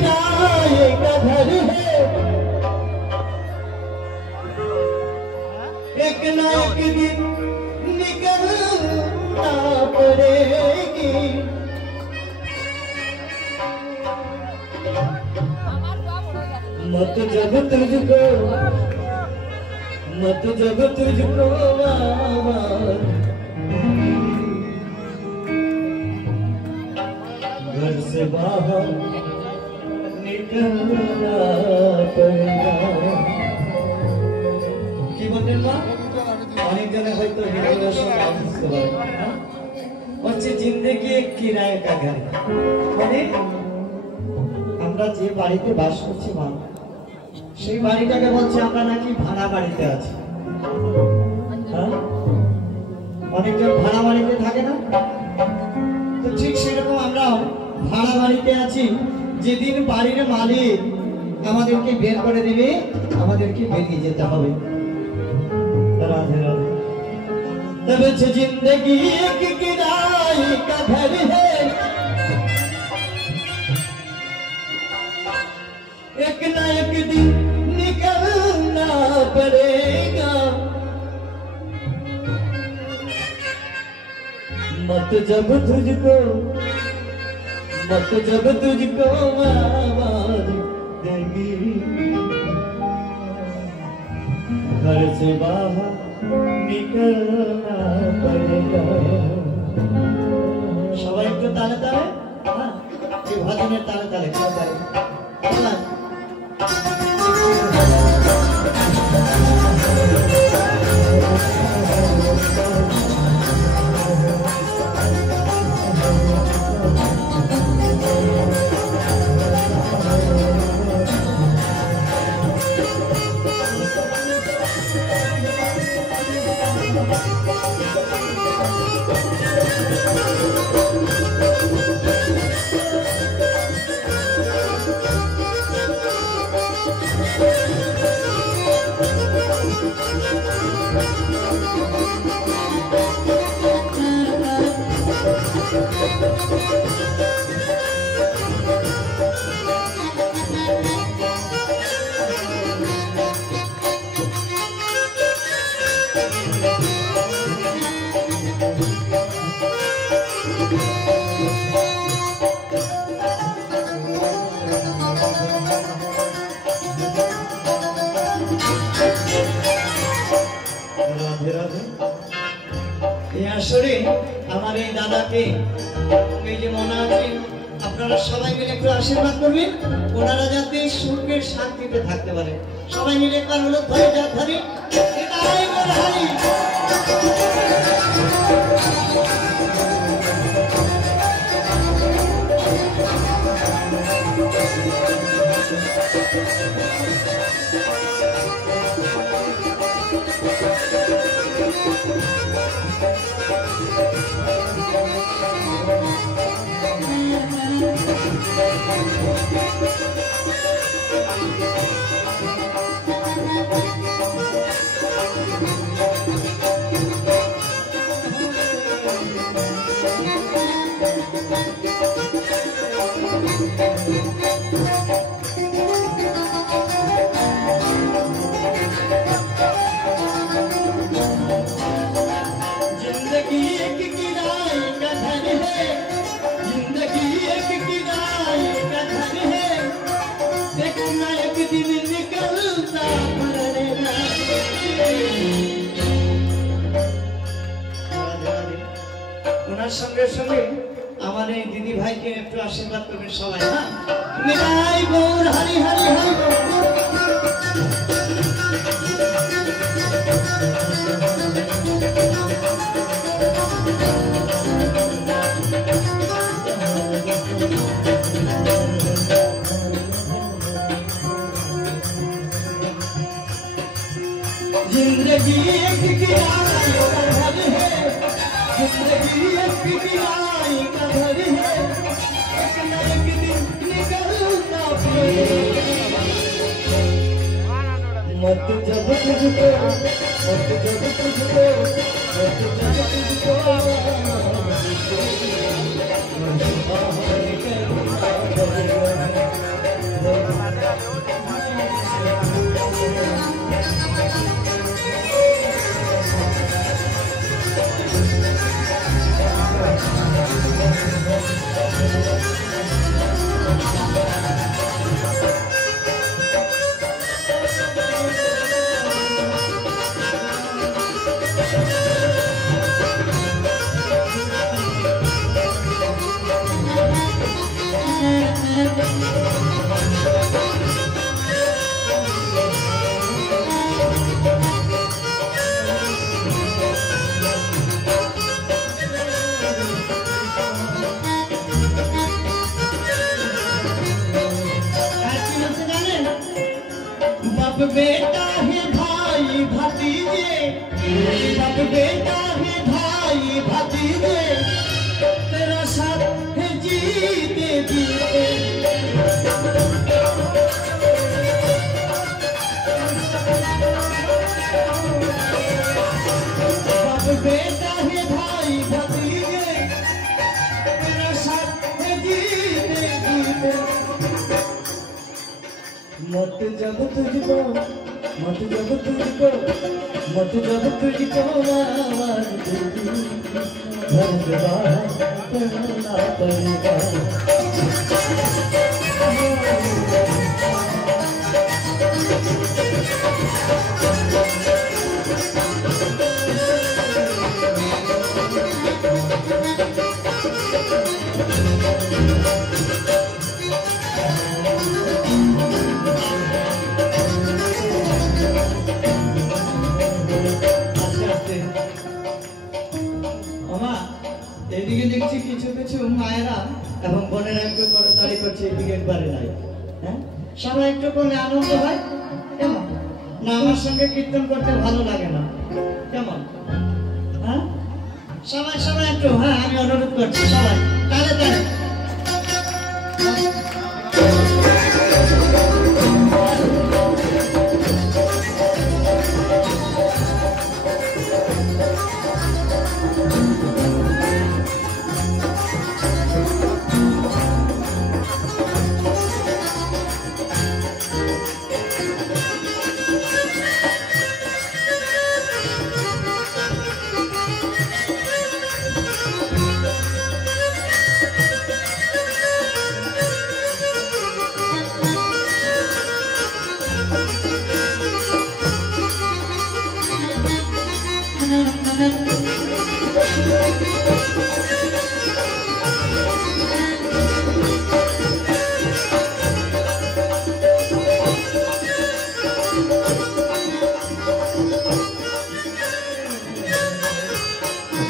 किराए का घर है, एक ना एक दिन निकलना पड़ेगी। मत जब तुझको घर से बाहर निकलना पड़ेगा। কি বলতেন মা? অনেক জনে হয়তো হিন্দুদের সঙ্গে বুঝতে পারে না, হচ্ছে জিন্দেগি এক কিরায়ে কা ঘর, মানে আমরা যে বাড়িতে বাস করছি মা, সেই বাড়িটাকে বলছে আমরা নাকি ভাড়া বাড়িতে আছি। হ্যাঁ, অনেকজন ভাড়া বাড়িতে থাকে না, তো ঠিক সেরকম আমরা ভাড়া বাড়িতে আছি। যেদিন বাড়ির মালিক আমাদেরকে বের করে দিবে, আমাদেরকে বেরিয়ে যেতে হবে। राधे राधे। तब जिंदगी एक किराए का घर है, एक ना एक दिन निकलना पड़ेगा। मत जब तुझको आवाज देंगी, घर से बाहर निकलना पड़ेगा। সবাই একটু তালে তালে, হ্যাঁ, যে ভজনের তালে তালে তালে আসলে আমার এই দাদাকে, এই যে মনে আছে, আপনারা সবাই মিলে একটু আশীর্বাদ করবেন, ওনারা যাতে সুখের শান্তিতে থাকতে পারে। সবাই মিলে একবার হলো ধরে যা ধরে, এটাই বড় হারি। जिंदगी एक किराए का घर है, जिंदगी एक किराए का घर है, एक ना एक दिन निकलता पड़ेगा। ওনার সঙ্গে সঙ্গে আমার এই দিদি ভাইকে একটু আশীর্বাদ করবেন সবাই। হ্যাঁ, নিতাই গৌর হরি হরি হরি। जिंदगी एक किराए का घर है, जिंदगी एक किराए का घर है, एक न एक दिन निकलना पड़ेगा। मत जब तुझको बेटा है भाई भतीजे, बाप बेटा है भाई भतीजे, तेरा साथ है जीते जीते। बाप बेटा है भाई भतीजे, तेरा साथ है जीते जीते। मत जब तुझको, मत जब तुझको, मत जब तुझको आवाज दूंगी, घर द्वार करना पड़ेगा। এদিকে দেখছি কিছু কিছু মায়েরা এবং বোনেরা একটু করতালি করছে, এদিকে একবারে নাই। হ্যাঁ, সবাই একটু করলে আনন্দ হয়। কেমন না, আমার সঙ্গে কীর্তন করতে ভালো লাগে না? কেমন? হ্যাঁ, সবাই সবাই একটু, হ্যাঁ আমি অনুরোধ করছি সবাই তালে তালে।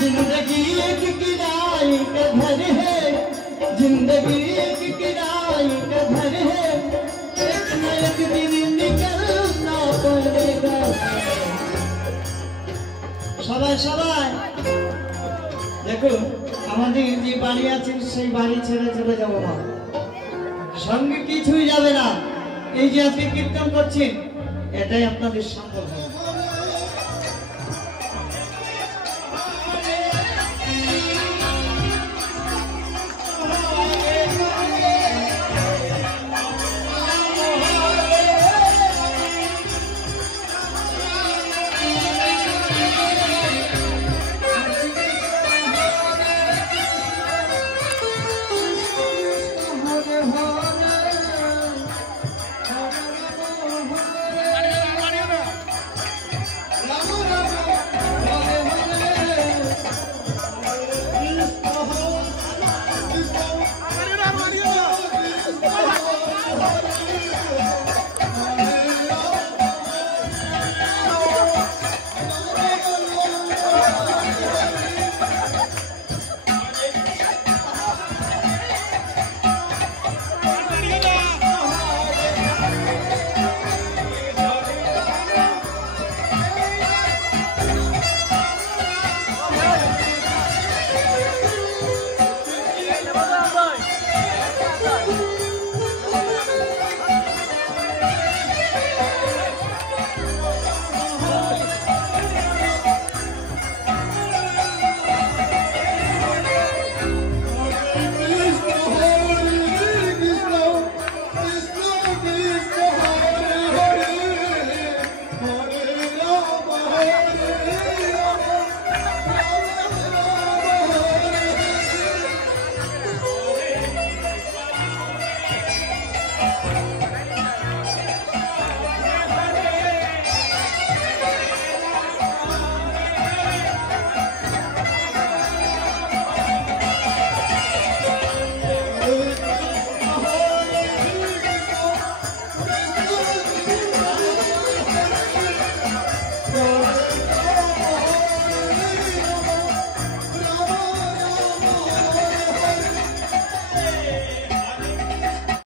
जिंदगी एक किराए का घर है, जिंदगी एक किराए का घर है, एक न एक दिन निकलना पड़ेगा। সবাই সবাই দেখো, আমাদের যে বাড়ি আছে সেই বাড়ি ছেড়ে চলে যাবো না, সঙ্গে কিছুই যাবে না। এই যে আজকে কীর্তন করছি, এটাই আপনাদের সম্ভব হবে।